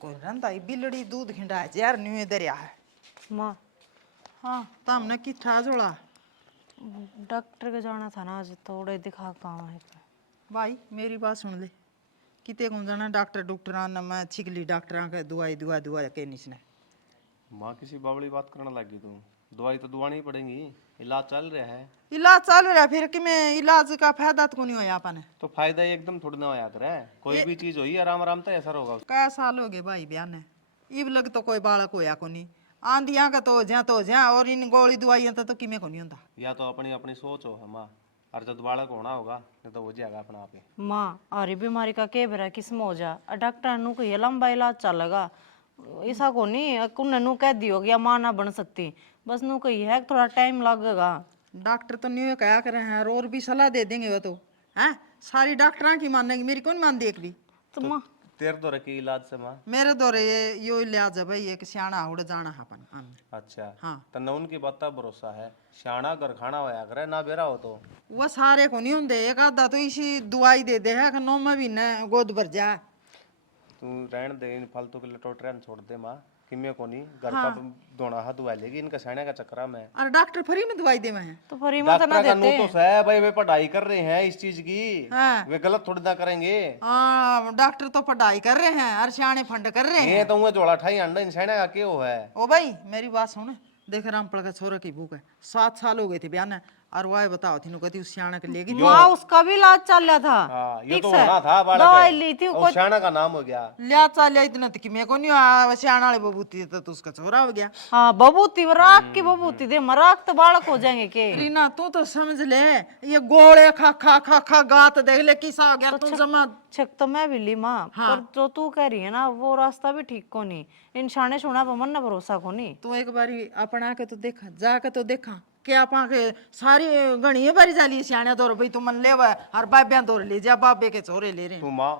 कोई रंदा बिलड़ी दूध खिंडा यार न्यू दरिया है माँ हाँ तमने किठा जोड़ा डॉक्टर के जाना था ना आज थोड़े दिखा काम है भाई मेरी बात सुन ले किते कौन जाना डॉक्टर डॉक्टर आना मैं छिकली डॉक्टर के दवाई दुआ दुआ के निसने माँ किसी बावड़ी बात करने लगी तू दवाई तो दुआनी ही पड़ेगी इलाज चल रहा है इलाज चल रहा फिर कि मैं इलाज का फायदा तो नहीं होया अपन तो फायदा ही एकदम थोड़ी ना होया करे कोई भी चीज हुई आराम आराम तो असर होगा कै साल हो गए भाई ब्याह ने इब लग तो कोई बालक होया को नहीं आंधिया का तो ज्या और इन गोली दवाइयां तो किमें को नहीं होता या तो अपनी अपनी सोच हो है माँ और जब बालक होना होगा नहीं तो हो जाएगा अपना आप ही माँ अरे बीमारी का के बरा किस्म हो जा डॉक्टर नु को ये लंबा इलाज चलेगा ऐसा को नहीं कुन नु कह दियो या माँ ना बन सकती बस नु कही है थोड़ा टाइम लगेगा डॉक्टर तो नहीं क्या कर रहे हैं और भी सलाह दे देंगे वो तो हैं सारी डॉक्टर की मानेगी मेरी कौन मान देख ली तो माँ तेर तो रखी इलाज से माँ मेरे दौरे ये यो इलाज है भाई एक सियाना उड़ जाना है अपन अच्छा हाँ तो न उनकी बात का भरोसा है शाना घर खाना होया करे ना बेरा हो तो वो सारे को नहीं होंगे एक आधा तो इसी दवाई दे दे है नौ में भी न गोद भर जा तू रहन दे इन फालतू के लटोटरे छोड़ दे माँ किमे को नहीं घर का दोना हाथ धुआ लेगी इनका सहने का चक्कर में और डॉक्टर फ्री में दवाई दे हैं तो फ्री में तो ना डॉक्टर का देते नू तो है भाई वे पढ़ाई कर रहे हैं इस चीज की हाँ। वे गलत थोड़ी ना करेंगे हाँ डॉक्टर तो पढ़ाई कर रहे हैं और सियाने फंड कर रहे हैं ये तो वो जोड़ा ठाई अंडा इन सहने का क्यों है ओ भाई मेरी बात सुन देख रामपड़ का छोरा की भूख है 7 साल हो गए थे ब्याह ने और वाह बताओ थी कहती उस सियाना के लेगी माँ उसका भी इलाज चल रहा था हाँ ये ठीक तो से होना था बालक दवाई ली थी और शाना का नाम हो गया लिया चाल लिया इतना कि मेरे को नहीं आया सियाना वाले बबूती तो उसका छोरा हो गया हाँ बबूती राख की बबूती दे मराक तो बालक हो जाएंगे के रीना तू तो समझ ले ये गोले खा खा खा खा गात देख ले किसा हो गया तू जमा छक तो मैं भी ली माँ पर जो तू कह रही है ना वो रास्ता भी ठीक को नहीं इंसाने सुना पर मन ना भरोसा को नहीं तू एक बारी अपना के तो देखा जाके तो देखा के आपा के सारी घणी बारी जाली सियाने दौर भाई तू मन ले और बाबिया दौर ले जा बाबे के छोरे ले रहे तू माँ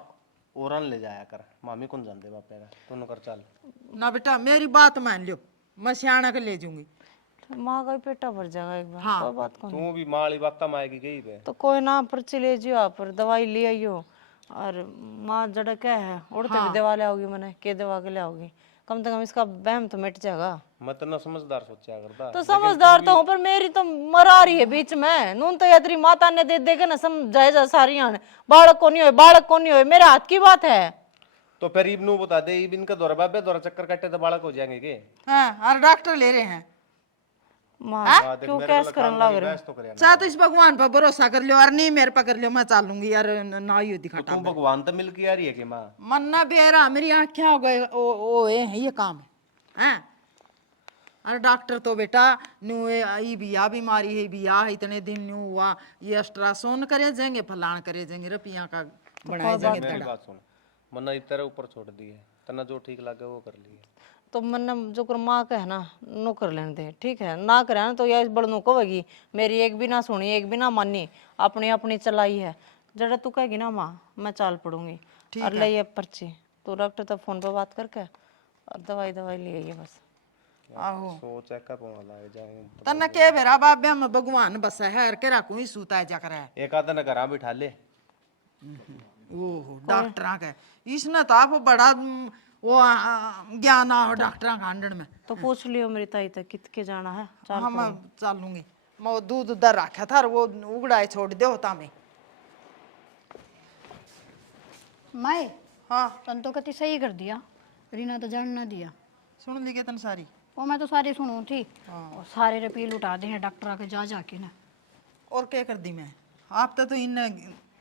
ओरन ले जाया कर मामी कौन जान दे बापे का तू कर चल ना बेटा मेरी बात मान लियो मैं सियाना के ले जाऊंगी माँ का भी पेटा भर जाएगा एक बार हाँ। कोई बात को नहीं तू भी माँ वाली बात तम आएगी गई पे तो कोई ना पर्ची ले जियो आप पर दवाई ले आइयो और माँ जड़ा क्या है उड़ते भी दवा ले आओगी मैंने के दवा के ले आओगी कम से कम इसका बहम तो मिट जाएगा मैं तो ना समझदार सोचा करता तो समझदार तो हूँ पर मेरी तो मरा रही है बीच में नून तो यात्री माता ने दे दे के ना समझाए जा सारी बालक को नहीं हो बालक को नहीं हो मेरे हाथ की बात है तो फिर इबनू बता दे इब इनका दौरा बाबे दौरा चक्कर काटे तो बालक हो जाएंगे के हाँ और डॉक्टर ले रहे हैं माँ क्यों कैस करने लग रहे तो करे चाहे तो इस भगवान पर भरोसा कर लियो और नहीं मेरे पर कर लियो मैं चाल लूंगी यार ना ही दिखा तू भगवान तो मिल के आ रही है कि माँ मन ना बेरा मेरी आँखें हो गए ओ ये काम है अरे डॉक्टर तो बेटा न्यू ये बिया बीमारी है बिया इतने दिन न्यू हुआ ये अल्ट्रासाउंड करे जाएंगे फलान करे जाएंगे रुपया का बनाए जाएंगे मेरी बात सुन मन्ना इतना ऊपर छोड़ दी है तना जो ठीक लगे वो कर लिए तो मन जो कर माँ कहे ना नो कर लेने दे ठीक है ना करे ना तो या इस बड़नों को होगी मेरी एक भी ना सुनी एक भी ना मानी अपनी अपनी चलाई है जरा तू कहेगी ना माँ मैं चाल पड़ूंगी और ले ये पर्ची तो डॉक्टर तो फोन पे बात करके और दवाई ले आइए बस आहो सो चेकअप वाला है जाए तन्ना के बेरा बाबे में भगवान बसा है हर के राखू ही सूता जा करे एक आधा न घरा बिठा ले ओहो डॉक्टर का इसने तो आप बड़ा वो ज्ञान हो डॉक्टर का अंडर में तो पूछ लियो मेरी ताई तक कितके जाना है चाल हाँ मैं चलूंगी मैं वो दूध उधर रखा था और वो उगड़ाए छोड़ दे होता मैं माए हाँ तन तो कति सही कर दिया रीना तो जान ना दिया सुन ली के तन सारी वो मैं तो सारी सुनू थी और सारे रुपये लुटा दे हैं डॉक्टर आके जा जाके ना और क्या कर दी मैं आप तो इन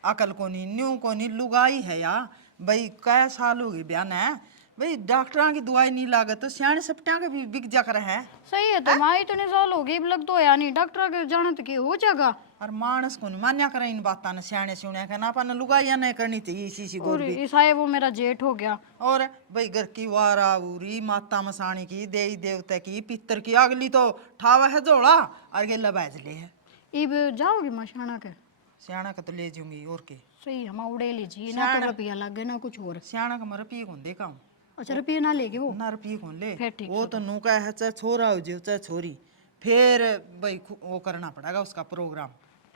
अकल को नहीं न्यू को नहीं लुगाई है या भाई कै साल हो गए बयान है भाई डॉक्टर की दवाई नहीं लागत तो सियाने सपटिया के भी बिक जा कर है सही है तो माँ इतने साल हो गए लग तो या नहीं डॉक्टर आके जाना तो की हो जाएगा और मानस को नहीं मान्या करे इन बात ने सियाने सुने का ना पाना लुगाइया नहीं करनी चाहिए इसी और ईसाई वो मेरा जेठ हो गया और भाई घर की वारा उरी माता मसाणी की देवी देवता की पितर की अगली तो ठावा है जोड़ा और ये लबाज ले है इब जाओगी माँ शाना के सियाना का तो ले जाऊंगी और के सही हम उड़े लीजिए ना तो रुपया लगे ना कुछ और सियाना का मर पी कौन देखा हूँ अच्छा रुपया ना लेके वो ना रुपये कौन ले फिर ठीक वो तो नौका है चाहे छोरा हो जाओ चाहे छोरी फिर भाई वो करना पड़ेगा उसका प्रोग्राम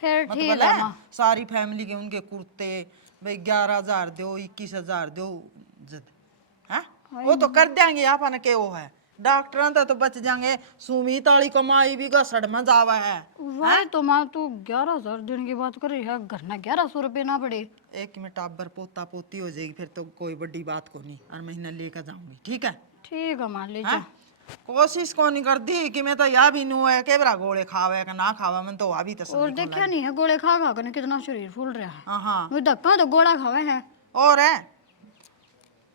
फिर मतलब ठीक बोला है है, माँ सारी फैमिली के उनके कुर्ते भाई 11,000 दो 21,000 दो जद हाँ वो तो कर देंगे अपन के वो है डॉक्टर तो बच जाएंगे सुमी ताली कमाई भी घसड़ में जावा है वही तो माँ तू 11,000 दिन की बात कर रही है, घर ना 1100 रुपये ना पड़े। एक में टाबर पोता पोती हो जाएगी फिर तो कोई बड़ी बात को नहीं और महीना लेकर जाऊंगी ठीक है ठीक है माँ ले जा। हाँ? कोशिश को नहीं कर दी कि मैं तो या भी नू है के बरा गोले खावे का ना खावा मैं तो वह भी तो और देखा नहीं है गोले खा खा कर कितना शरीर फूल रहा है। हाँ हाँ वो धक्का तो गोला खावे है। और है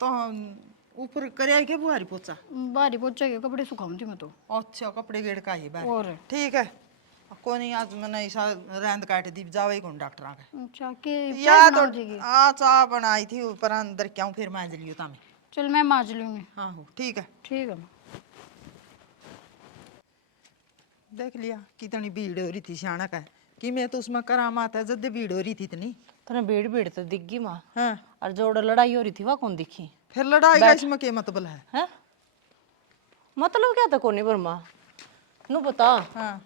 तो ऊपर करे के बुहारी पोचा बारी पोछे के कपड़े सुखाऊंगी मैं तो। अच्छा कपड़े गेड़ का ही बाहर और ठीक है को नहीं आज मैंने ऐसा रैंद काट दी जावे ही कौन डॉक्टर के अच्छा के या तो आ चाह बनाई थी ऊपर अंदर क्यों फिर मांज लियो तामे चल मैं मांज लूंगी। हाँ हो ठीक है ठीक है माँ। देख लिया कितनी भीड़ हो रही थी सियाणा का कि मैं तो उसमें करामात है जब भीड़ हो रही थी इतनी तने भीड़ भीड़ तो दिख गई माँ, हाँ और जो लड़ाई हो रही थी वह कौन दिखी फिर लड़ाई का इसमें क्या मतलब है है? मतलब क्या था कोनी बर्मा नु बता। हाँ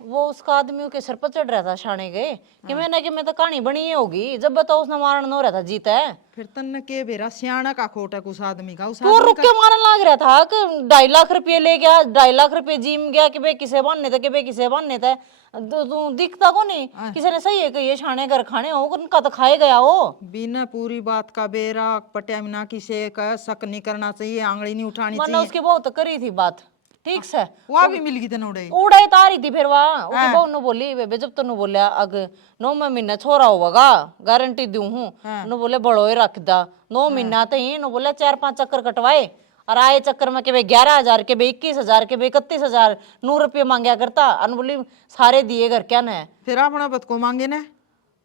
वो उसका आदमी के सर पर चढ़ रहा था शाने गए कि मैं तो कहानी बनी ही होगी जब बताओ उसने मारन हो रहा था जीता है। फिर तन्ने के बेरा सियाणा का खोटा उस आदमी का उस तू रुक के मारन लाग रहा था कि 2.5 लाख रुपये ले गया 2.5 लाख रुपये जिम गया कि भाई किसे बनने थे कि भाई किसे बनने थे तू दिखता को नहीं किसी ने सही है कि ये शाने घर खाने हो उनका तो खाए गया हो। बिना पूरी बात का बेरा पटियामिना किसे का शक नहीं करना चाहिए आंगली नहीं उठानी वरना चाहिए उसकी बहुत करी थी बात ठीक से वह भी मिल गई तेन उड़े उड़ाई तारी थी फिर वहाँ उसकी बहू ने बोली वे जब तनु बोलिया अग 9 महीना छोरा होगा गारंटी दूं हूँ नु बोले बड़ो ही रख दा 9 महीना तो ही नु बोले 4-5 चक्कर कटवाए और आए चक्कर में के भाई 11,000 के भाई 21,000 के भाई 31,000 9 रुपये मांगया करता अन बोली सारे दिए घर क्या न फिर अपना बत को मांगे ना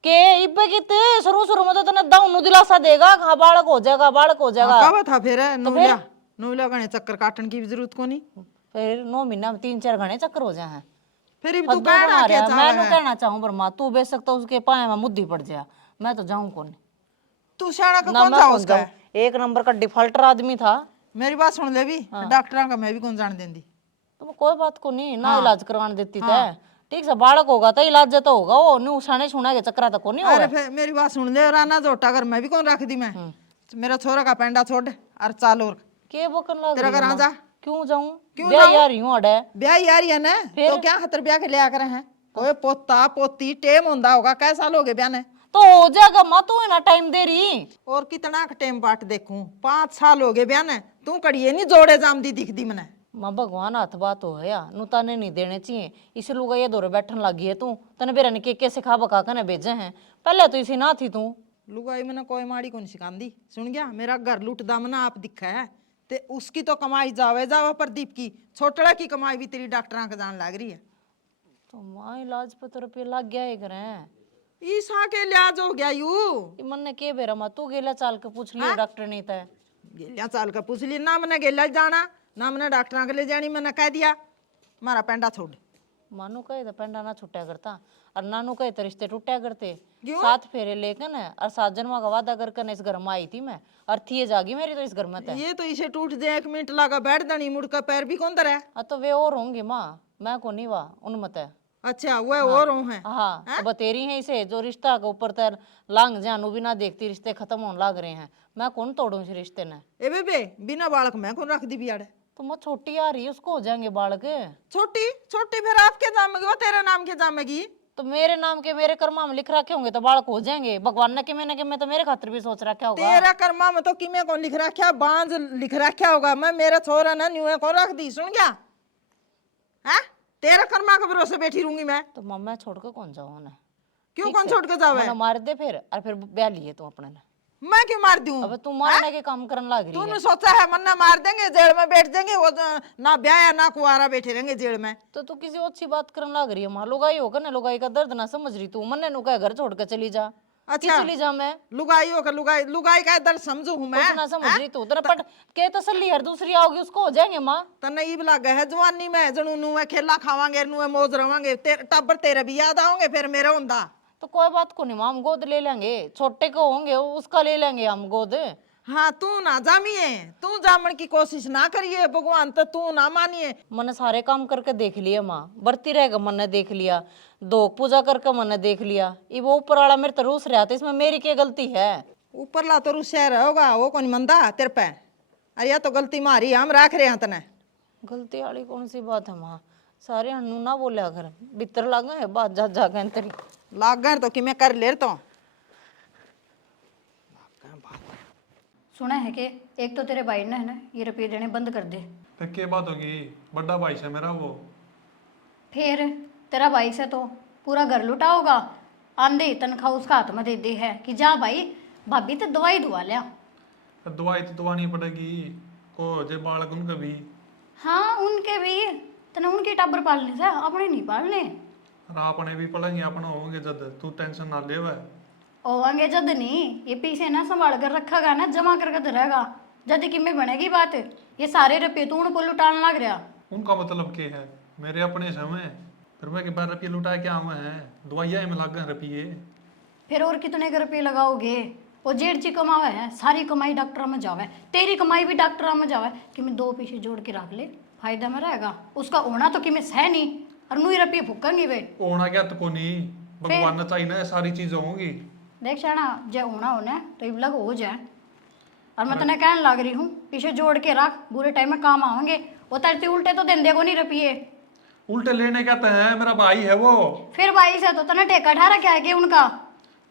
के इब्बे किते शुरू में तो तने दाऊ दिलासा देगा हाँ बालक हो जाएगा कब था फिर नूलिया गणे चक्कर काटन की भी जरूरत को नहीं फिर 9 महीना में 3-4 घने चक्कर हो जाए फिर भी तू कहना क्या मैं नु कहना चाहूं बर्मा तू बेच सकता उसके पाए में मुद्दी पड़ जाए मैं तो जाऊं कौन तू सियाणा का ना कौन मैं सा कौन उसका जाऊं एक नंबर का डिफॉल्टर आदमी था। मेरी बात सुन ले भी डॉक्टर का मैं भी कौन जान देंदी तो कोई बात को नहीं ना इलाज करवाने देती थे ठीक से बालक होगा तो इलाज तो होगा वो नु छाने छुना के चक्कर तो नहीं अरे फिर मेरी बात सुन ले राना जोटा अगर मैं भी कौन रख दी मैं मेरा छोरा का पेंडा छोड़ और चाल और के बकन लग तेरा घर आ जा क्यों जाऊं क्यों ब्याह यार यूं अड़े ब्याह यार है ना तो क्या खतर ब्याह के लिया करे हैं कोई पोता पोती टेम होंदा होगा कै साल हो गए ब्याह ने तो हो जाएगा माँ तू ना टाइम दे रही और कितना का टाइम बाट देखूं 5 साल हो गए ब्याह ने तू कड़िए नहीं जोड़े जाम दी दिखदी मने माँ भगवान हाथ बात हो या नु ताने नहीं देने चाहिए इसे लोग ये दौरे बैठन लगी है तू तने बेरा ने के सिखा बका कने भेजे हैं पहले तो इसी ना थी तू लुगाई मैंने कोई माड़ी को नहीं सिखांदी सुन गया मेरा घर लुट दामना आप दिखा है ते उसकी तो कमाई जावे प्रदीप की छोटड़ा की कमाई भी तेरी डॉक्टरां के जान लग रही है तो माँ इलाज पे तो रुपये लग गया है करें ईसा के लिहाज हो गया यू मन ने के बेरा माँ तू गेला चाल के पूछ लिया डॉक्टर नहीं था गेलिया चाल का पूछ लिया ना मैंने गेला जाना ना मैंने डॉक्टरां के ले जानी मैंने कह दिया मारा पेंडा छोड़ मानू कहे तो पेंडा ना छुट्टा करता और नानू कहे तो रिश्ते टूटा करते 7 फेरे लेकर न और 7 जन्मा का वादा करके इस घर में आई थी मैं और थी जागी मेरी तो इस घर में ये तो इसे टूट जाए 1 मिनट लगा बैठ दनी मुड़ का पैर भी कौन दर है तो वे और होंगे माँ मैं को नहीं वाह उनमत है अच्छा वह और हूँ है हाँ तो बतेरी है इसे जो रिश्ता के ऊपर तर लांग जानू भी ना देखती रिश्ते खत्म होने लग रहे हैं मैं कौन तोड़ू इस रिश्ते ने ए बेबे बिना बालक मैं कौन रख दी बियाड़ तो मैं छोटी आ रही है उसको हो जाएंगे बालक छोटी छोटी फिर आपके जामेगी वो तेरे नाम के जामेगी तो मेरे नाम के मेरे कर्मा में लिख रखे होंगे तो बालक हो जाएंगे भगवान ने कि मैंने कि मैं तो मेरे खातिर भी सोच रखा होगा तेरा कर्मा में तो किमे कौन लिख रखा बांझ लिख रखा होगा मैं मेरा छोरा ना न्यू कौन रख दी सुन गया है तेरा कर्मा के भरोसे बैठी रहूंगी मैं तो मम्मा छोड़ के कौन जाओ ना क्यों कौन छोड़ के जावे मार दे फिर और फिर ब्याह लिए तू अपने ने मैं क्यों मार दूं अब तू मारने के काम करने लग रही है तूने सोचा है मन्ना मार देंगे जेल में बैठ जाएंगे वो ना ब्याह या ना कुआरा बैठे रहेंगे जेल में तो तू किसी अच्छी बात करने लग रही है माँ लुगाई होकर ना लुगाई का दर्द ना समझ रही तू मन्ने नु कहे घर छोड़ के चली जा अच्छा चली जा मैं लुगाई हो लुगाई लुगाई का दर्द समझू हूं मैं ना समझ रही तू तेरा पट के तसल्ली हर दूसरी आओगी उसको हो जाएंगे माँ तने ई लगा है जवानी में जनू नु खेला खावांगे नु मौज रवांगे टब्बर तेरे भी याद आओगे फिर मेरा हुंदा तो कोई बात को नहीं माँ हम गोद ले लेंगे छोटे को होंगे उसका ले लेंगे हम गोद हाँ तू ना जामिए तू जामन की कोशिश ना करिए भगवान तो तू ना मानिए मैंने सारे काम करके देख लिया माँ बरती रहेगा मैंने देख लिया दो पूजा करके मैंने देख लिया ये वो ऊपर वाला मेरे तो रूस रहा था इसमें मेरी क्या गलती है ऊपर ला तो रुसिया होगा वो कौन मंदा तेरे पे अरे या तो गलती मारी हम रख रहे हैं तने। गलती वाली कौन सी बात है माँ? सारे हन्नू ना बोलिया कर, भीतर लागा है बात जा जा के तेरी। लाग गए तो कि मैं कर ले तो। सुना है कि एक तो तेरे भाई ने है ना ये रुपये देने बंद कर दे। तो क्या बात होगी, बड़ा भाई से मेरा वो। फिर तेरा भाई से तो पूरा घर लुटा होगा। आंधी तनख्वाह उसका हाथ में दे दी है कि जा भाई भाभी तो दवाई दुआ लिया। दवाई तो दवानी पड़ेगी को जे बालक उनका भी। हाँ उनके भी तने उनके टाबर पालने से अपने नहीं पालने। और अपने भी पढ़ेंगे अपना होंगे जद, तू टेंशन ना ले वह। ओवांगे जद नहीं ये पीछे ना संभाल कर रखेगा ना जमा करके धरेगा जद कि में बनेगी बात। ये सारे रुपये तू उनको लुटाने लग रहा। उनका मतलब क्या है, मेरे अपने समय फिर मैं के बार रुपये लुटाए क्या हुए हैं, दवाइयाँ में लाग गए रुपये। फिर और कितने के रुपये लगाओगे? वो जेठ जी कमावे है सारी कमाई डॉक्टर में जावे, तेरी कमाई भी डॉक्टर में जावे कि मैं 2 पीछे जोड़ के रख ले फायदा में रहेगा। उसका होना तो कि मैं सह नहीं और नू ही रुपये फूकेंगी वे। होना क्या तो को नहीं, भगवान ने चाहिए ना सारी चीजें होंगी। देख शाना जे होना होना तो इब लग हो जाए। और मैं तने कहने लग रही हूँ पीछे जोड़ के रख, बुरे टाइम में काम आवेंगे। वो तरते उल्टे तो देंदे को नहीं रुपये। उल्टे लेने क्या है, मेरा भाई है वो। फिर भाई से तो तने टेका ठहरा क्या है कि उनका।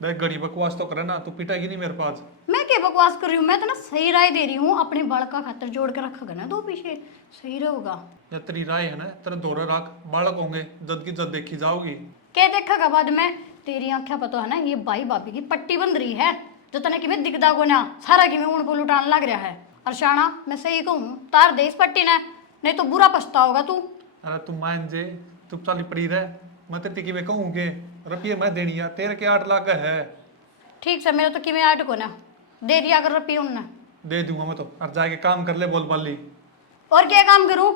देख गरीब बकवास तो करे ना, तू पिटाएगी नहीं मेरे पास। मैं क्या बकवास कर रही हूँ? मैं तो ना सही राय दे रही हूँ, अपने बालक का खातर जोड़ के रखोगे ना 2 पीछे सही रहेगा। या तेरी राय है ना, तेरे दौरे रख, बालक होंगे जद की जद देखी जाओगी। क्या देखा बाद में तेरी आंखें पता है ना ये भाई बापी की पट्टी बंद रही है जो तने कि मैं दिखदा को ना सारा कि मैं उनको लुटाने लग रहा है। और शाना मैं सही कहूँ तार दे इस पट्टी ने, नहीं तो बुरा पछताओगा तू। अरे तू मान जे, चुप चाली पड़ी रह, मैं तेरी की वे कहूँगे रुपये मैं देनी है, तेरे के 8 लाख है। ठीक से मेरे तो कि मैं 8 को ना दे दिया अगर रुपये उनने। दे दूंगा मैं तो, और जाके काम कर ले बोल बाली। और क्या काम करूँ?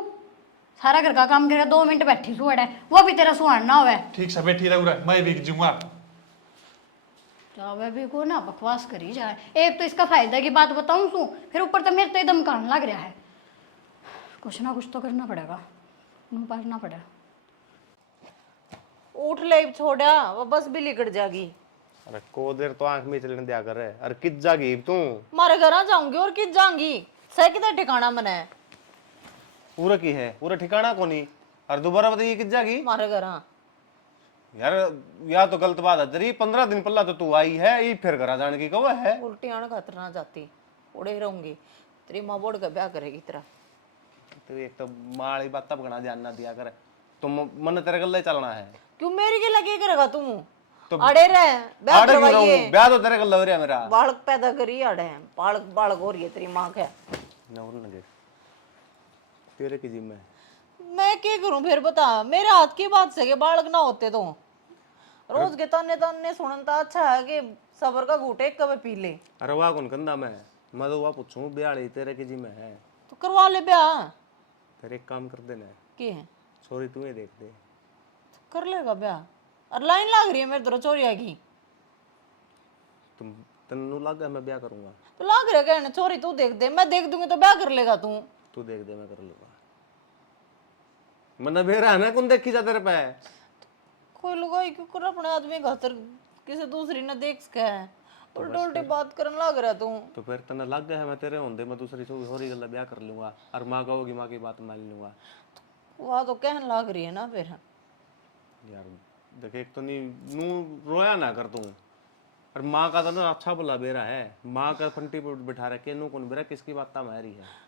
सारा घर का काम करेगा 2 मिनट बैठी सुहाड़ है वो भी तेरा सुहाड़ना हुआ है। ठीक से बैठी रह, मैं बिक जूंगा। जावे भी को ना बकवास करी जाए। एक तो इसका फायदा की बात बताऊं तू, फिर ऊपर तो मेरे तो एकदम कान लग रहा है। कुछ ना कुछ तो करना पड़ेगा, मुंह पाड़ना पड़ेगा। उठ ले छोड़ा, वो बस भी लिकड़ जागी। अरे को देर तो आंख में चलने दिया कर। अरे कित जागी तू? मारे घर जाऊंगी और किस जाऊंगी, सह किधर ठिकाना मने। पूरा की है, पूरा ठिकाना को नहीं। और दोबारा बताइए कित जागी? मारे घर यार या तो गलत बात है तेरी। 15 दिन पहला तो तू आई है, ये फिर घर जाने की कब है? उल्टी आने खातर ना जाती, उड़े रहूंगी। तेरी माँ बोर्ड का ब्याह करेगी तेरा। तो एक तो माड़ी बात तब गणा ध्यान ना दिया कर। तुम मन तेरे गले चलना है। क्यों मेरी के लगे करेगा तू? तो अड़े रह, ब्याह आड़े क्यों करवाइए। रहूं? ब्याह तो तेरे गले हो रहा है मेरा। बालक पैदा करी अड़े, बालक बालक हो रही है तेरी माँ के। तेरे की जिम्मे मैं क्या करूं फिर बता, मेरे हाथ की बात से के बालक ना होते तो रोज के ताने ताने सुनता अच्छा है कि सबर का घूटे कभी पी ले। अरे वाह कौन कंधा मैं तो वाह पूछूं ब्याह तेरे की जिम्मे है। तो करवा ले ब्याह। तेरे एक काम कर देना, की है सॉरी तू ही देख दे। तो कर लेगा ब्याह। और लाइन लाग रही है मेरे तरह चोरिया की। तुम तेनू लग मैं ब्याह करूंगा? तो लाग रहा कहने चोरी तू देख दे, मैं देख दूंगी तो ब्याह कर लेगा तू। तू देख दे मैं कर लूंगा। मन बेरा है ना कौन देखी जा तेरे पे। कोई लुगाई क्यों कर अपने आदमी खातर किसी दूसरी ने देख सके उल्टे उल्टे बात करने लग रहा तू। तो फिर तने लग गया है मैं तेरे होंदे मैं दूसरी से हो रही गल्ला ब्याह कर लूंगा। और माँ कहोगी माँ की बात मान लूंगा। वह तो कहने लग रही है ना फिर। यार देख एक तो नहीं नू रोया ना कर तू। और माँ का तो ना अच्छा भला बेरा है, माँ का फंटी पर बिठा रखे नू कौन बेरा किसकी बात मारी है।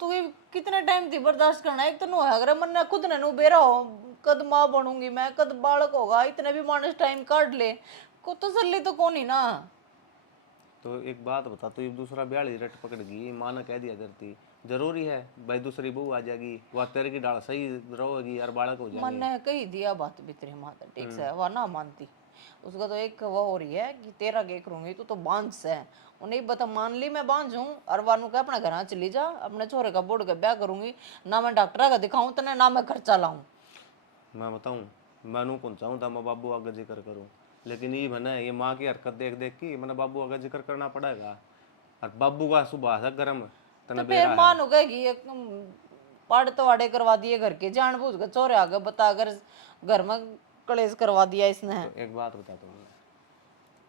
तू ये कितने टाइम थी बर्दाश्त करना? एक तो नो है अगर मन खुद ने नो बेरा हो कद माँ बनूंगी मैं कद बालक होगा, इतने भी मानस टाइम काट ले को तसल्ली तो कौन ही ना। तो एक बात बता, तू दूसरा ब्याह रट पकड़ गई, माँ ने कह दिया करती जरूरी है भाई दूसरी बहू आ जाएगी वह तेरे की डाल सही रहेगी और बालक हो जाएगी। मन ने कही दिया बात भी तेरे माता ठीक से वह ना मानती। उसका तो एक वह हो रही है कि तेरा क्या करूंगी तू तो बांझ से उन्हें बता मान ली मैं बांझ हूँ और वानू का अपने घर चली जा, अपने छोरे का बोर्ड का ब्याह करूंगी ना मैं डॉक्टर का दिखाऊं तने ना मैं खर्चा लाऊं। मैं बताऊं मैनू कौन चाहूँ था मैं बाबू आगे जिक्र करूँ, लेकिन ये मैंने ये माँ की हरकत देख देख के मैंने बाबू आगे जिक्र करना पड़ेगा। और बाबू का सुबह है गर्म तो फिर मानो कहेगी पाड़ तवाड़े करवा दिए घर के जान बूझ कर चोरे आगे बता अगर घर में कलेश करवा दिया इसने। तो एक बात बता दूँ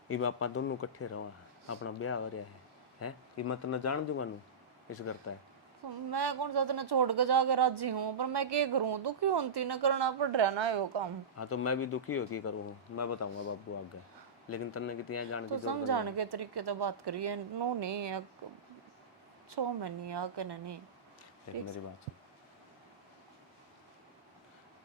ये बापा दोनों इकट्ठे रहो अपना ब्याह हो रहा है ये मत न जान दूंगा नू इस करता है। मैं कौन सा तेने छोड़ के जाके राजी हूँ, पर मैं क्या करूँ, दुखी होती न करना पड़ रहा ना यो काम। हाँ तो मैं भी दुखी हो की करूँ, मैं बताऊंगा बाबू आगे, लेकिन तन्ने कितनी जान की तो जरूरत समझाने के तरीके तो बात करिए, नो नहीं है 6 महीने आके नहीं। देख मेरी बात सुन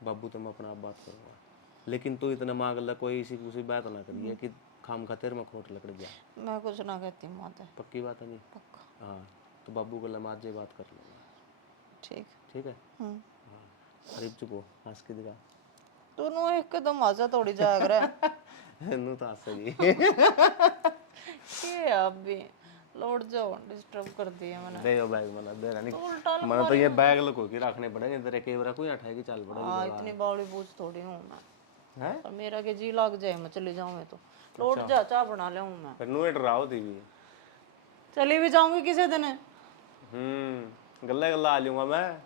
बाबू, तो मैं अपना आप बात करूँगा, लेकिन तू इतना मांग ला, कोई इसी उसी बात ना करिए कि खाम खातिर में खोट लकड़ गया। मैं कुछ ना कहती माता। पक्की बात है नहीं? पक्का। हाँ तो बाबू को लमा आज बात कर लूँगा। ठीक। ठीक है। हम्म। अरे चुप हो, हंस के दिखा। दोनों एक कदम आजा थोड़ी जाग रहा है। नू तो हंसेगी। के आप भी लौट जाओ, डिस्टर्ब कर दिया मैंने। दे यो बैग मना दे रानी, उल्टा मैंने तो ये बैग लुको के रखने पड़ेंगे तेरे, कैमरा कोई उठाएगी चल पड़ेगी। हाँ इतनी बावड़ी बूझ थोड़ी हूँ मैं, हैं और मेरा के जी लग जाए मैं चली जाऊँ, मैं तो लौट जा, चाय बना ले हूँ मैं, फिर नू डराओ थी भी। चली भी जाऊंगी किसी दिन। गल्ला गल्ला आ जाऊंगा मैं।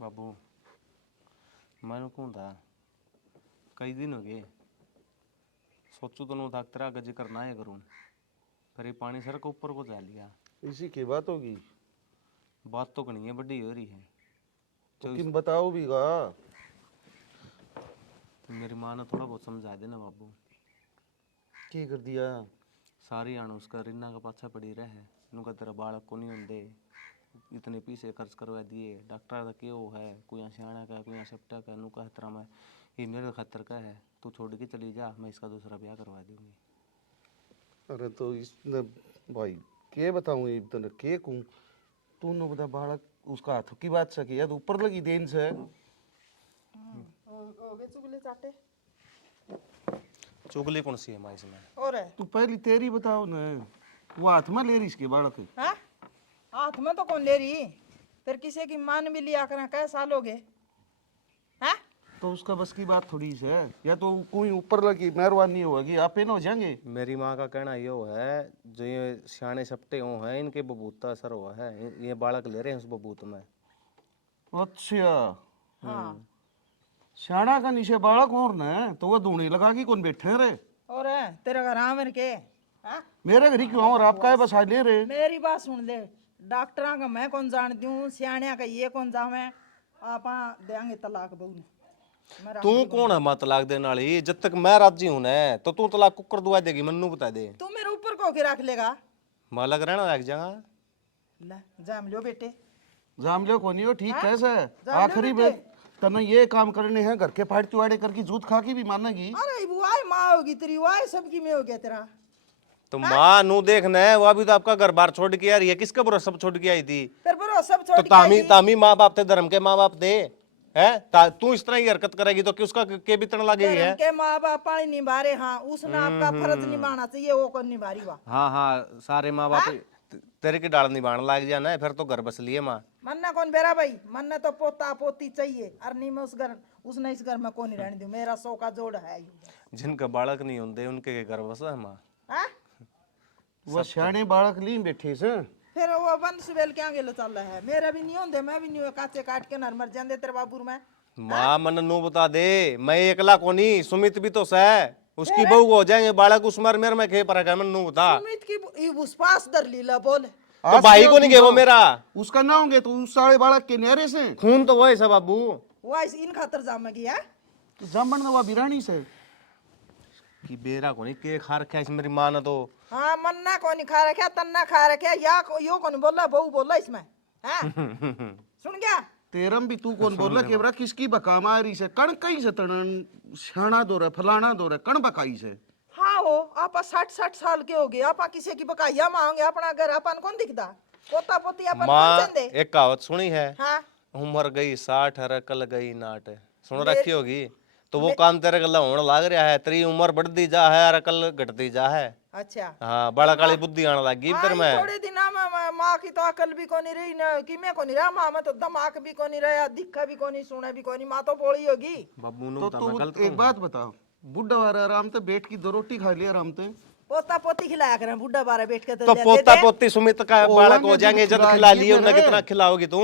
बाबू मैं कौन था, कई दिन हो गए सोचू तो था तेरा गज करना है करूँ, फिर ये पानी सर के ऊपर को जा लिया। इसी की बात होगी, बात तो नहीं है, बड़ी हो रही है। तो किन बताओ भी गा। तो मेरी माँ ने थोड़ा बहुत समझा देना बाबू। की कर दिया? सारी आण उसका रिन्ना का पाछा पड़ी रहे, नुका तेरा बालक को नहीं होंदे, इतने पैसे खर्च करवा दिए, डॉक्टर का क्यों है, कोई सियाणा का कोई सप्टा का, नुका तेरा मैं ये मेरे खतर का है, तू छोड़ के चली जा, मैं इसका दूसरा ब्याह करवा दूंगी। अरे तो इसने भाई के बताऊं, इधर के कहूं, तू न बता बालक उसका हाथ की बात सकी यार, ऊपर लगी देन से। हो गए चुगले चाटे चुगली कौन सी है माँ इसमें? और है तू पहली तेरी बताओ न, वो हाथ में ले रही इसके बालक। हाँ? हाथ में तो कौन ले रही, फिर किसी की मान भी लिया करा, कै साल हो गए हैं? तो उसका बस की बात थोड़ी है, या तो कोई ऊपर लगी मेहरबानी होगी, आप इन हो जाएंगे। मेरी माँ का कहना ये है, जो ये सियाने सप्टे हो हैं इनके बबूता असर हुआ है, ये बालक ले रहे हैं उस बबूत में। अच्छा हाँ सियाणा का नीचे बालक और न, तो वो धूनी लगा के कौन बैठे रे? और है तेरा घर आवर के हाँ? मेरे घर ही क्यों, और आपका है बस आज ले रहे। मेरी बात सुन ले, डॉक्टरा का मैं कौन जानती हूँ, सियाणिया का ये कौन जावे, आप देंगे तलाक बहू ने। तू कौन है माँ तलाक देने वाली? जब तक मैं राजी हूं ना तो तू तलाक कुकर दुआ देगी, मन्नू बता दे। तू मेरे ऊपर को के रख लेगा? माँ लग रहना लग जाएगा। ले जाम लो बेटे, जाम लो कोनी हो ठीक कैसे? जाम लो आखिरी बेटे। में तने ये काम करने हैं, घर के फाड़ चुआड़े करके जूत खा के भी मानेगी। अरे बुआई माँ होगी तेरी, वाई सबकी में हो गया तेरा। तो माँ नू देखना है, वो अभी तो आपका घर बार छोड़ के आ रही है, किसका भरोसा सब छोड़ के आई थी? तेरे पर सब छोड़ तो के तामी आई। तामी माँ बाप थे, धर्म के माँ बाप थे, है तू इस तरह की हरकत करेगी तो कि उसका के बीतने लगेगी है। के माँ बाप पानी निभा रहे, हाँ उसने आपका फर्ज निभाना चाहिए, वो कौन निभा रही? वाह हाँ हाँ सारे माँ बाप तेरे की डाल निभाने लग जाना है, फिर तो घर बस लिए माँ। मन्ना कौन बेरा भाई, मन्ना तो पोता पोती चाहिए, और नहीं मैं उस घर, उसने इस घर में कौन रहने दूं, मेरा 100 का जोड़ है। जिनका बालक नहीं होते उनके घर बस है माँ। हाँ? वो सियाणे बालक ली बैठे से। फिर वो वंश बेल क्या गेलो चल रहा है, मेरा भी नहीं होंगे, मैं भी नहीं हुआ, काचे काट के नर मर जाते तेरे बाबूर में। माँ मन नू बता दे, मैं एकला कोनी, सुमित भी तो है, उसकी बहू हो जाएंगे बालक, उस मर मेरे में खे पर है, नू बता। उम्मीद की उस पास दर लीला बोल, तो भाई को नहीं गए वो मेरा, उसका ना होंगे तो उस सारे बालक के न्यारे से खून तो वो है सब बाबू। वो इन खातर जामेगी है। जामन नवा बिरानी से कि बेरा को नहीं के खा रखा है इस मेरी माँ ने तो। हाँ मन्ना कौन खा रखे, तन्ना खा रखे, या यो कौन बोला, बहू बोला इसमें हाँ? सुन गया? तेरम भी तू कौन बोल रहा केवरा किसकी बका मारी से कण कई से तणन सियाणा दो रहा फलाना दो रहा कण बकाई से। हाँ हो आपा 60 साल के हो गए, आपा किसी की बकाइया मांगे, अपना घर अपन कौन दिखता, पोता पोती अपन माँ कौन चंदे? एक कहावत सुनी है, हाँ उम्र गई 60 हर अकल गई नाट, सुन रखी होगी। तो वो काम तेरे गला होने लग रहा है, तेरी उम्र बढ़ती जा है और अकल घटती जा है। अच्छा हाँ बड़ा काली बुद्धि आने लगी तेरे में। थोड़े दिन माँ की तो अकल भी कोनी रही न, कि मैं कोनी रहा, माँ में तो दिमाग भी कोनी रहा, दिखा भी कोनी, सुना भी कोनी, माँ तो बोली होगी। बाबू ने तो बता मैं तू गलत एक बात बताओ, बुढ़ा वाला आराम से बैठ की 2 रोटी खा लिया आराम से, पोता पोती खिलाया करें, बुढ़ा बारह बैठ के तो ले पोता देते। पोती सुमित का ओ, बालक हो वांगे जाएंगे, दूध जब खिला खिला लिए लिए उन्हें थे। कितना खिलाओगी तू?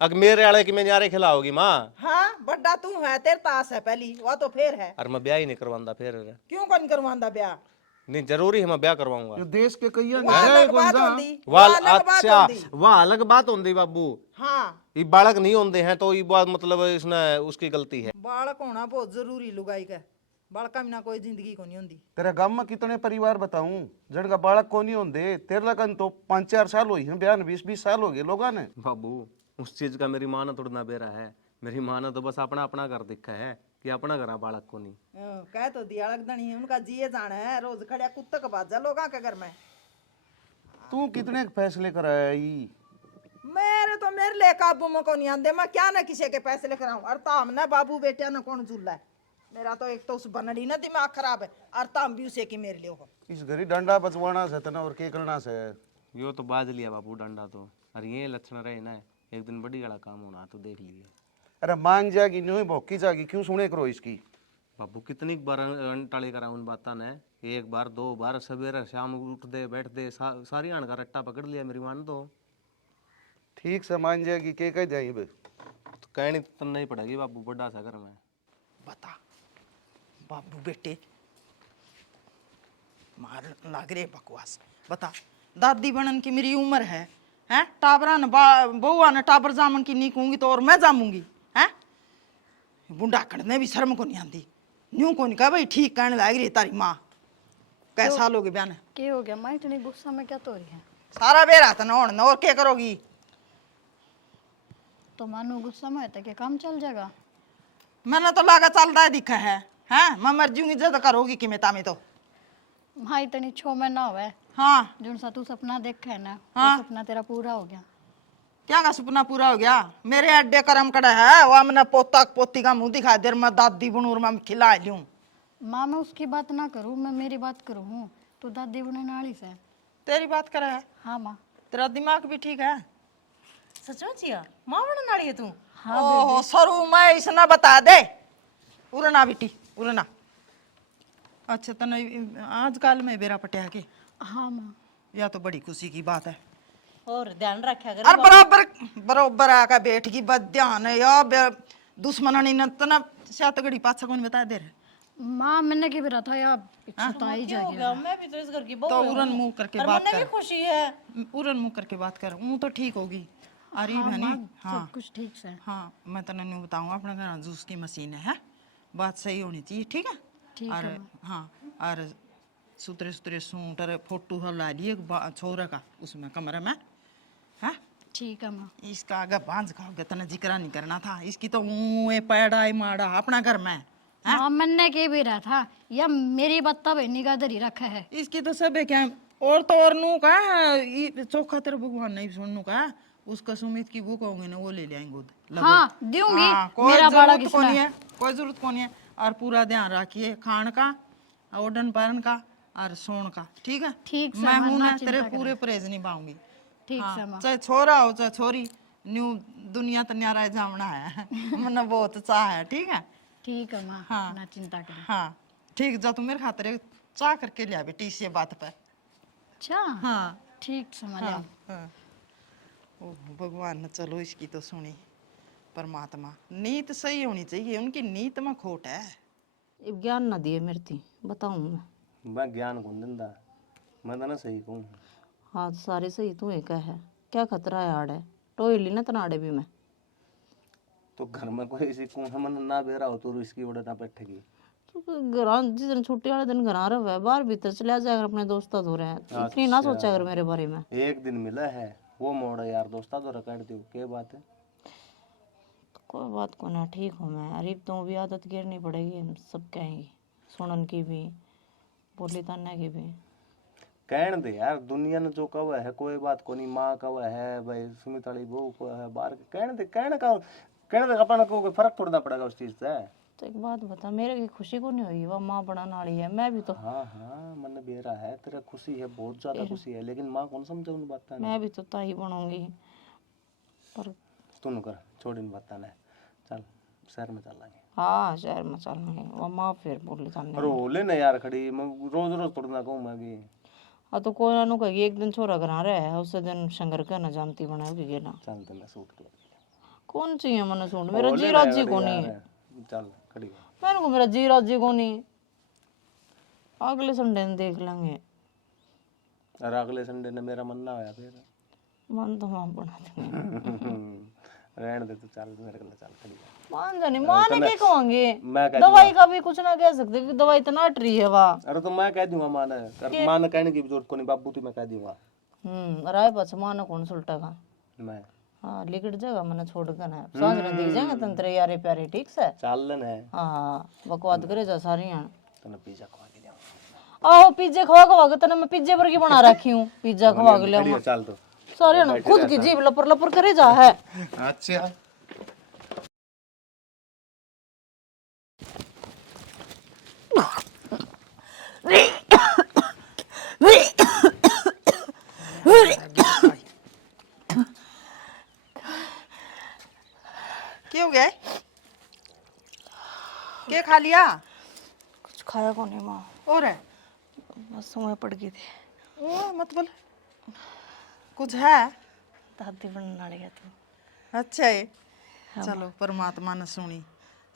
अगर मेरे आले की मैं न्यारे खिलाओगी माँ। हाँ बड्डा तू है, तेरे तास है पहली, वह तो फिर है, और मैं ब्याह ही नहीं करवांदा फिर। क्यों कौन करवांदा ब्याह? नहीं जरूरी है मैं ब्याह करवाऊंगा। जो देश के कई वो अलग बात होंदी, वो वाल अलग बात अच्छा होंदी। वह अलग बात होंदी बाबू। हाँ ये बालक नहीं होते हैं तो ये बात मतलब इसने उसकी गलती है। बालक होना बहुत जरूरी लुगाई का, बालका बिना कोई जिंदगी को नहीं होंदी। तेरे गांव में कितने परिवार बताऊं जिनका बालक को नहीं होंदे। तेरे लगन तो 5-4 साल हुई हैं, ब्याह 20-20 साल हो गए लोगों ने। बाबू उस चीज का मेरी माँ ने थोड़ा ना बेरा है। मेरी माँ ने तो बस अपना अपना घर देखा है कि अपना घर बालक को नहीं। कह तो दिया लगदनी है उनका जिए जाना है, रोज खड़िया कुत्ते का बाजा लोगा के घर में। तू कितने फैसले कराया ई? मेरे लिए काबू में को नहीं आंदे, मैं क्या ना किसी के पैसे लेकर आऊं। और ताम ना बाबू बेटिया ना कौन झूला है। मेरा तो एक तो उस बनड़ी ना दिमाग खराब है, और ताम भी उसे की मेरे लिए हो। इस घरी डंडा बचवाना से तना और के करना से। यो तो बाज लिया बाबू डंडा तो। अरे ये लक्षण रहे ना, एक दिन बड़ी बड़ा काम होना तो देख लिए। अरे मांग जाएगी न्यू भौकी जाएगी, क्यों सुने करो इसकी। बाबू कितनी बार टाले करा उन बातों ने, 1 बार 2 बार सवेरे शाम उठ दे बैठ दे सारी आण का रट्टा पकड़ लिया मेरी मां ने तो। ठीक से मान जाएगी के कह जाए बे। तो कहनी तो नहीं पड़ेगी बाबू, बड़ा सा घर में। बता बाबू बेटे मार लाग रे बकवास। बता दादी बनन की मेरी उम्र है टाबरा न बउआ न टाबर जामन की नहीं कहूंगी तो और मैं जामूंगी है। बुंडा करने भी शर्म को नहीं आती। न्यू को नहीं कहा भाई ठीक कहने लाग रही तारी माँ। कैसा लोगे बयान क्या हो गया माँ, इतनी गुस्सा में क्या तो रही है? सारा बेरा था न और क्या करोगी। तो मानो गुस्सा में है क्या काम चल जाएगा? मैंने तो लागा चलता है दिखा है मैं मर जूंगी जद करोगी कि मैं तामी तो। माँ इतनी 6 महीना हुआ है हाँ जो सा तू सपना देखा है ना, हाँ। वो सपना तेरा पूरा हो गया। क्या का सपना पूरा हो गया? मेरे अड्डे करम कड़ा है वो हमने पोता पोती का मुंह दिखा देर मैं दादी बनूर में खिला लूं। माँ मैं उसकी बात ना करूँ, मैं मेरी बात करूँ। तो दादी बने नाली से। तेरी बात करे है? हाँ माँ। तेरा दिमाग भी ठीक है? सच में चिया माँ बना नाड़ी है तू? हाँ ओहो सरू मैं इसना बता दे। उड़ना बेटी उड़ना। अच्छा तने आजकल में बेरा पटिया के? हाँ माँ। या तो बड़ी खुशी की बात है। और ध्यान रखा कर। और बराबर बरोबर आका बैठ की बद ध्यान है या दुश्मन ने तना शात गड़ी पाछा कौन बता दे रहे। माँ मैंने क्या रहा था यार, पीछे तो आई क्या हो जाएगी। गया? मैं भी तो इस घर की बहू तो हूँ। उड़न मुंह करके और बात मन्ने कर। भी खुशी है। उड़न मुंह करके बात कर मुंह तो ठीक होगी। अरे हाँ बहनी माँ, हाँ सब कुछ ठीक से। हाँ मैं तने न्यू बताऊंगा अपने घर जूस की मशीन है बात सही होनी चाहिए ठीक है। ठीक और है हाँ और सुतरे सुतरे सूट और फोटो हला लिए छोरा का उसमें कमरे में है। ठीक है माँ। इसका आगे बांझ खाओगे तने जिक्र नहीं करना था। इसकी तो ऊँ पैड़ा माड़ा अपना घर में। माँ मैंने के भी रहा था या मेरी बत्ता बहनी का दरी रखा है। इसकी तो सब है क्या और तो और नू का चोखा तेरे भगवान नहीं सुनू का उसका सुमित की वो कहोगे ना वो ले ले आएंगे लगो। हाँ दूंगी। हाँ, कोई मेरा बड़ा जरूरत को किस्सा नहीं है कोई जरूरत को नहीं है। और पूरा ध्यान रखिए खान का ओडन पारन का और सोन का ठीक है। ठीक से मैं माँ, हूं ना ना चिंता तेरे करे। पूरे परहेज निभाऊंगी। ठीक हाँ, से माँ। चाहे छोरा हो चाहे छोरी न्यू दुनिया तो न्यारा जामना है मैंने बहुत चाह है ठीक है। ठीक है माँ। हाँ। ना चिंता करें। हाँ ठीक जा तू मेरे खातिर चाह करके लिया बेटी इसी बात पर। अच्छा हाँ ठीक से माँ। हाँ हाँ ओह भगवान ने चलो इसकी तो सुनी। परमात्मा नीत सही होनी चाहिए उनकी नीत में खोट है। ये ज्ञान ना दिए मेरे थी बताऊँ मैं। मैं ज्ञान कौन दिंदा, मैं तो ना सही कहूँ। हाँ सारे सही तू ही कह है। क्या खतरा है आड़ है टोई ली ना तनाड़े भी मैं। तो घर में कोई ऐसी कौन मन ना बेरा हो तो इसकी वजह ना बैठेगी। तो घर जिस दिन छुट्टी वाले दिन घर आ रहा है बाहर भीतर चले जाकर अपने दोस्ता धो रहे हैं। इतनी ना सोचा कर मेरे बारे में। एक दिन मिला है वो मोड़ यार दोस्ता तो रकड़ दो क्या बात है। कोई बात को ना ठीक हो मैं अरे तो भी आदत गिरनी पड़ेगी हम सब कहेंगे सुनन की भी बोली ताने की भी। कहने दे यार दुनिया ने जो कहा है कोई बात को नहीं। माँ कहा है भाई सुमित वाली बहू को है बाहर कहने दे कहने दे अपन को कोई फर्क थोड़ा पड़ेगा उस चीज से। तो एक बात बता मेरे की खुशी को नहीं हुई वह माँ बड़ा नाड़ी है मैं भी तो। हाँ हाँ मन बेरा है तेरा खुशी है बहुत ज्यादा खुशी है लेकिन माँ कौन समझे उन बात ने। मैं भी तो ताई बनूंगी पर। तू कर छोड़ इन बात ने चल शहर में चल लाएंगे। हाँ शहर में चलेंगे वह माँ फिर बोली ताने। रो ले ना यार खड़ी मैं रोज रोज थोड़ा ना कहूँ मैं भी। हाँ तो कोई ना कहेगी एक दिन छोरा घर आ रहा है उस दिन शंकर का ना जानती बनाओगी ना। चल तेरा सूट के कौन चाहिए मैंने सूट मेरा जी राजी को नहीं है। चल खड़ी हो। मैंने को मेरा जी राजी को नहीं। अगले संडे ने देख लेंगे। और अगले संडे ने मेरा मन ना होया फिर मन तो मां बना देंगे। रहने दे, तू चल मेरे गले चल खड़ी जा। मान जानी माने के कहोगे, मैं कह दवाई का भी कुछ ना कह सकते कि दवाई तो नाट रही है वाह। अरे तो मैं कह दूंगा माँ ने, माँ ने कहने की भी जरूरत को नहीं बाबू, तू मैं कह दूंगा। राय पास माना कौन सुलटेगा। मैं हाँ लिकट जाएगा मैंने छोड़ कर है सांझ में दिख जाएंगे तंत्र यारे प्यारे ठीक से। चल लेना है, हाँ बकवाद करे जा सारी हैं। तने पिज्जा खवा के लिया आओ पिज्जे खवा के तने मैं पिज्जे पर की बना रखी हूँ, पिज्जा खवा के ले चल तो सारे ना खुद की जीभ लपर लपर करे जा है। अच्छा क्या हो गया? क्या खा लिया? कुछ खाया को नहीं माँ, और है बस समय पड़ गई थी। ओ मत बोल, कुछ है? दादी बनने लग गया तू। अच्छा है, चलो परमात्मा ने सुनी,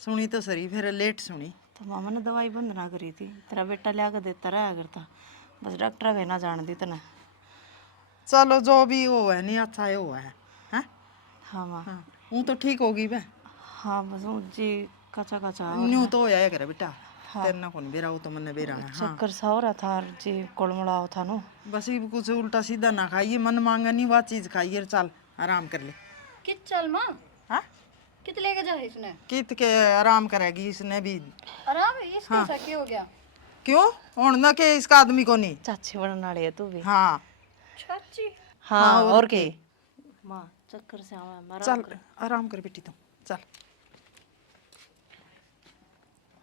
सुनी तो सही, फिर लेट सुनी। तो मामा ने दवाई बंद ना करी थी, तेरा बेटा लिया कर देता रहा करता, बस डॉक्टर कहना जान दी तने। चलो जो भी हो है नहीं अच्छा है वो है, हैं? हाँ माँ हाँ वो तो ठीक होगी बे। हाँ बस वो जी कचा कचा न्यू तो होया करे बेटा, तेरे ना कौन बेरा, वो तो मन बेरा है। हाँ चक्कर सा हो रहा था और जी कोलमड़ाव था नो। बस ये कुछ उल्टा सीधा ना खाइए, मन मांगा नहीं वो चीज खाइए, चल आराम कर ले। कित चल माँ, हाँ कित लेके जा इसने? कित के आराम करेगी इसने भी। आराम है इसके हाँ। क्या हो गया? क्यों और ना के इसका आदमी को नहीं। चाची बनने वाली है तू भी। हाँ चाची हाँ और के माँ चक्कर से आवा मारा चल आराम कर बेटी तुम चल।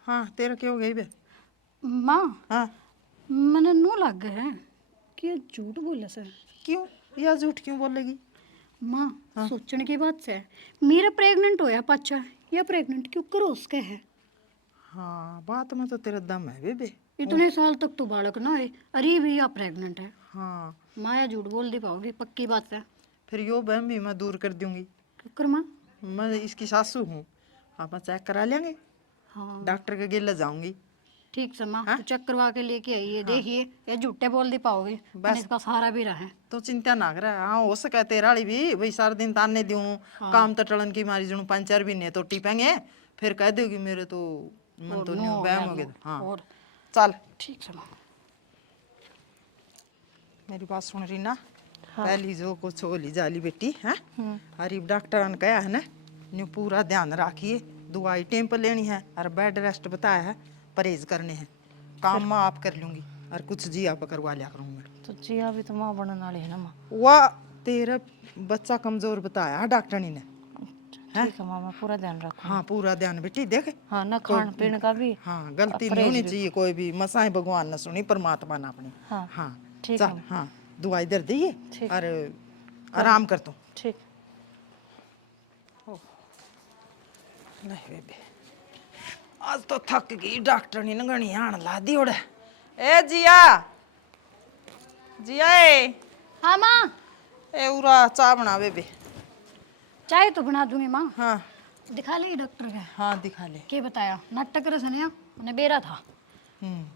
हाँ तेरा क्या हो गई बे? माँ हाँ मैंने नो लग गया है कि ये झूठ बोले सर। क्यों या झूठ क्यों बोलेगी? माँ सोचने की बात से मेरा प्रेग्नेंट होया पाचा, या प्रेग्नेंट क्यों करो उसके है? हाँ बात में तो तेरा दम है बेबे। इतने साल तक तो बालक ना है, अरे भी या प्रेग्नेंट है। हाँ माँ या झूठ बोल दे पाओगी पक्की बात है। फिर यो बहन भी मैं दूर कर दूंगी। कर माँ। मैं इसकी सासू हूँ, आप चेक करा लेंगे, हाँ डॉक्टर के गिले जाऊंगी। ठीक से माँ, तो चेक करवा के लेके आइए, देखिए या झूठे बोल दे पाओगे बस इसका सहारा भी रहे। तो चिंता ना करे। हाँ हो सके तेरा वाली भी भाई सारा दिन ताने दूं, काम तो टलन की मारी जूं 5-4 महीने तो टिपेंगे, फिर कह दोगी मेरे तो मन तो नहीं बहम हो गया। हाँ और चल ठीक से माँ। मेरी बात सुन रही ना, पहली जो कुछ होली जाली बेटी है, हरीब डॉक्टर ने कहा है ना, न्यू पूरा ध्यान रखिए, दवाई टाइम पर लेनी है और बेड रेस्ट बताया है, परहेज करने हैं, काम मैं आप कर लूंगी और कुछ जी आप करवा लिया करूंगा। तो जी अभी तो माँ बनने वाली है ना माँ। वह तेरा बच्चा कमजोर बताया है डॉक्टर ने। ठीक है माँ मैं पूरा ध्यान रखूँ। हाँ पूरा ध्यान बेटी देख। हाँ ना खान पीन का भी। हाँ गलती नहीं होनी चाहिए कोई भी, मसाए भगवान ने सुनी परमात्मा ने अपनी। हाँ हाँ ठीक चल है हाँ दुआ इधर दिए ठीक। और आराम कर तू। ठीक। नहीं बेबे आज तो थक गई, डॉक्टर ने गणी आन ला दी ओड़े। ए जिया जिया हाँ माँ ए उरा चाय बना बेबे। चाय तो बना दूंगी माँ। हाँ दिखा ली डॉक्टर के? हाँ दिखा ले। क्या बताया? नाटक कर सने उन्हें बेरा था।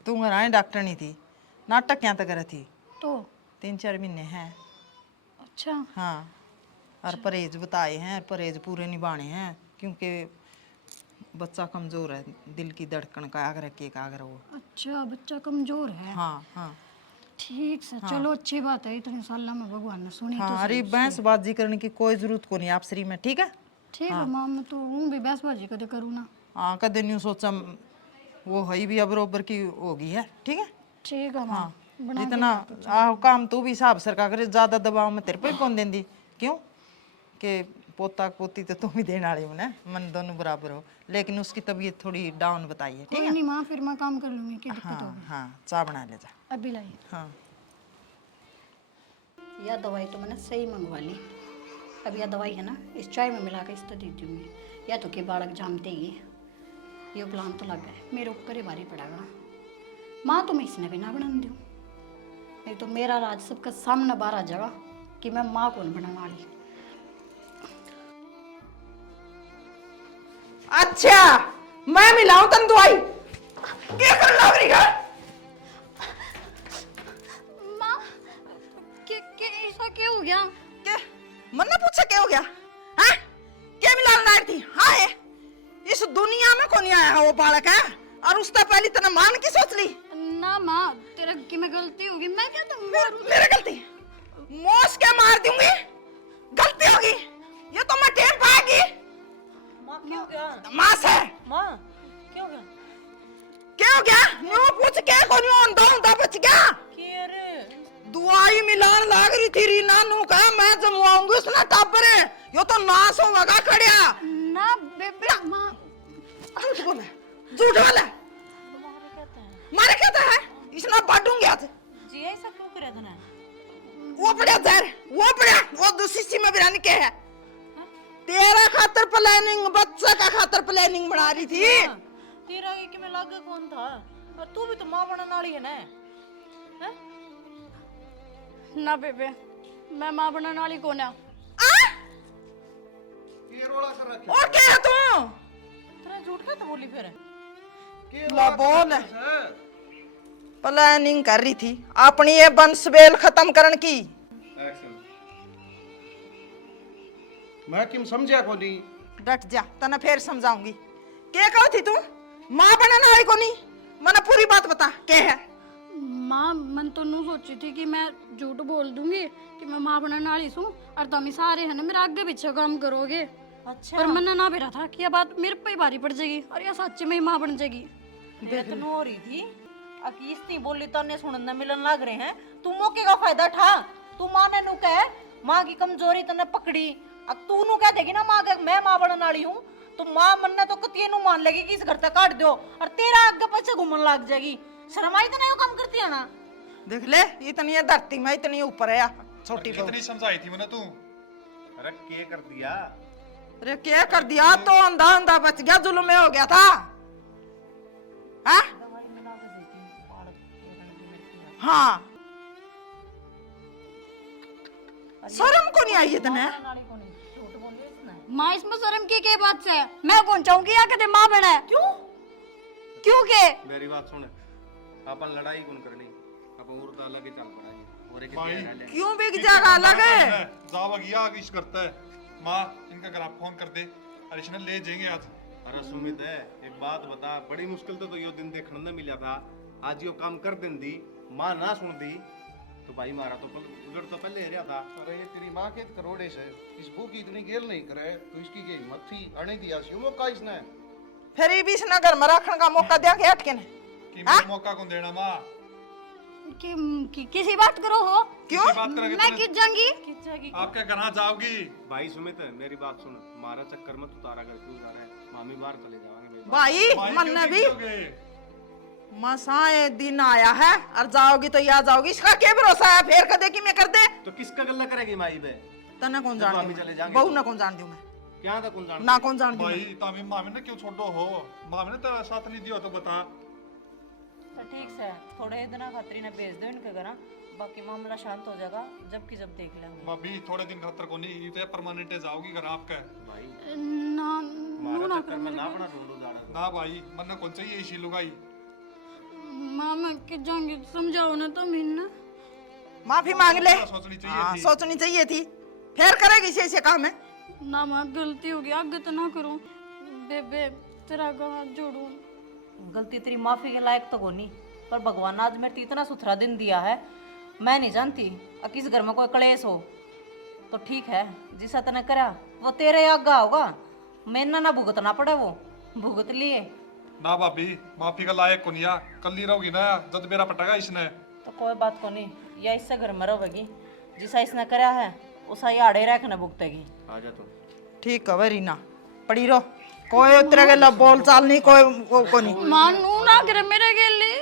तू घर आए डॉक्टर नहीं थी, नाटक क्या तक करे थी? तो 3-4 महीने हैं। अच्छा हाँ और परहेज बताए हैं, परहेज पूरे निभाने हैं क्योंकि बच्चा कमजोर है, दिल की धड़कन का आगर के कागर वो। अच्छा बच्चा कमजोर है। हाँ हाँ ठीक से चलो अच्छी बात है, इतने साल में भगवान ने सुनी। हाँ तो अरे बहसबाजी करने की कोई जरूरत को नहीं आप श्री में, ठीक है? ठीक है माँ, मैं तो हूँ भी बहसबाजी कदे करूँ ना। हाँ कदे न्यू सोचा वो है भी अब बरोबर की होगी है, ठीक है? ठीक है माँ। जितना आओ काम तू भी हिसाब सरका करे, ज्यादा दबाव में तेरे पे कौन देंदी, क्यों के पोता पोती तो तुम ही देने वाली हो ना, मन दोनों बराबर हो, लेकिन उसकी तबीयत थोड़ी डाउन बताइए, ठीक कोई है? नहीं माँ, फिर मैं काम कर लूंगी, क्या दिक्कत हाँ होगी। हाँ चाय बना ले जा। अभी लाई। हाँ यह दवाई तो मैंने सही मंगवा ली। अब यह दवाई है ना, इस चाय में मिला कर इस तो दे दूँगी, या तो के बालक जानते ही ये प्लान तो लग गए मेरे ऊपर ही भारी पड़ेगा। माँ तो मैं इसने भी ना बना दूँ, नहीं तो मेरा राज सबका सामने बाहर आ जाएगा कि मैं माँ कौन बनने वाली। अच्छा मैं मिलाऊं तन दवाई क्या कर लग रही है? इतना मान की सोच ली? ना माँ तेरा की मैं गलती होगी, मैं क्या तुम मारूं? मेरी गलती? मोस के मार दूंगी, गलती होगी ये तो मैं टेम पाएगी। माँ क्यों गया? मास है माँ क्यों गया? क्या हो गया? न्यू पूछ के कोनी होंदा बच गया। कि अरे दुआई मिलान लाग रही थी रीना नु का मैं जमवाऊंगी उसने टाबर है यो तो नाश होगा खड़िया। ना बेबे माँ झूठ बोला, झूठ बोला, मारे कहता है इसने बाटूंगी आज। जी ऐसा क्यों करे तूने? वो पड़ा जहर, वो पड़ा वो दूसरी में बिरानी के है। तेरा खातर प्लानिंग, बच्चा का खातर प्लानिंग बना रही थी। तेरा एक में लागे कौन था? और तू भी तो माँ बनने वाली है ना? हैं? ना बेबे मैं माँ बनने वाली कौन है? ये रोड़ा कर रखे और क्या है तू? तेरा झूठ क्या तो बोली फिर? ला बोल, प्लानिंग कर रही थी अपनी ये वंशवेल खत्म करने की। मैं किम समझा कोनी। डट जा, तने फिर समझाऊंगी। क्या कहो थी तू? माँ बनना है को नहीं? मने पूरी बात बता क्या है? माँ मन तो नू सोची थी कि मैं झूठ बोल दूंगी कि मैं माँ बनने वाली हूँ और तुम सारे है ना मेरे आगे पीछे काम करोगे। अच्छा पर मन ना बेरा था कि ये बात मेरे पे ही भारी पड़ जाएगी और ये सच में ही माँ बन जाएगी। तो हो रही थी अकी इतनी बोली तने सुनने मिलन लग रहे हैं। तू मौके का फायदा उठा। तू माँ ने नु कह माँ की कमजोरी तने पकड़ी। अब तू नु कह देगी ना माँ के मैं माँ बनने वाली हूँ तो माँ मन ने तो कतिये नु मान लेगी कि इस घर तक काट दो और तेरा आगे पीछे घूमने लग जाएगी। शर्म आई तो नहीं वो काम करती है ना? देख ले इतनी है धरती में इतनी ऊपर है छोटी बहू। कितनी समझाई थी मैंने तू? अरे क्या कर दिया? अरे क्या कर दिया? तो अंधा अंधा बच गया, जुल्म में हो गया था। हाँ हाँ शर्म को नहीं आई इतने? माँ इसमें शर्म की क्या बात है? मैं कौन चाहूंगी या कहते माँ बना है? क्यों के? मेरी बात सुन, अपन लड़ाई कौन करनी, अपन उर्दा लगे चल पड़ा जी और एक भाई, क्या क्यों बिक जाएगा लगे? जावा गया इस करता है। माँ इनका घर आप फोन कर दे और इसने ले जाएंगे आज। अरे सुमित है एक बात बता, बड़ी मुश्किल तो यो दिन देखने न मिला था, आज यो काम कर दिन दी, माँ ना सुन दी तो भाई मारा तो उधर तो पहले रहा था। अरे ये तेरी माँ के करोड़े से इस बू की इतनी गेल नहीं करे तो इसकी क्या हिम्मत थी? अड़े दिया सी मौका इसने। फिर ये भी इसने घर में रखने का मौका दिया कि अटके ने? कि मैं मौका कौन देना माँ? किसी बात करो हो? क्यों? किसी बात करेंगे मैं तो किस जाऊंगी? आपके घर जाओगी। भाई सुमित मेरी बात सुन, मारा चक्कर में तू तारा घर क्यों जा रहा है? मामी बाहर चले जाएंगे भाई मन ने भी मसाए दिन आया है और जाओगी तो या जाओगी, इसका क्या भरोसा है? फिर कदे कि मैं कर दे तो किसका गल्ला करेगी माई बे? तने कौन जान भाभी दे? चले जाएंगे बहू तो। ना कौन जान दूं मैं? क्या था कौन जान? ना कौन जान दूं? भाई तामी मामी ने क्यों छोड़ो हो? मामी ने तेरा साथ नहीं दिया तो बता। तो ठीक से थोड़े दिन खातिर ने भेज दो इनके घर, बाकी मामला शांत हो जाएगा जबकि जब देख लेंगे। भाभी थोड़े दिन खातर को नहीं, ये परमानेंट जाओगी घर आपका। भाई ना मारा चक्कर में ना बना ढूंढो जाना। ना भाई मन कौन चाहिए इसी लुगाई। माँ मैं किस जाऊंगी? समझाओ ना तुम इन्हें। माफी मांग ले। सोचनी चाहिए हाँ थी। सोचनी चाहिए थी। फिर करेगी ऐसे काम है? ना माँ गलती होगी, आगे तो ना करूं। बेबे तेरा हाथ जोड़ू। गलती तेरी माफी के लायक तो होनी, पर भगवान ने आज मेरे को इतना सुथरा दिन दिया है, मैं नहीं जानती किस घर में कोई क्लेश हो तो ठीक है, जिसा तने करा वो तेरे आगा होगा, मैंने ना भुगतना पड़े, वो भुगत लिए। ना भाभी माफी का लायक कौन या? कल ही रहोगी ना जब मेरा पटेगा इसने। तो कोई बात को नहीं, या इससे घर में रहोगी, जिसा इसने करा है उसा ये आड़े रखना भुगतेगी। आ जा तू। ठीक है रीना, पड़ी रहो, कोई उतरे के बोल चाल नहीं, कोई को नहीं। माँ नू ना करे मेरे के लिए।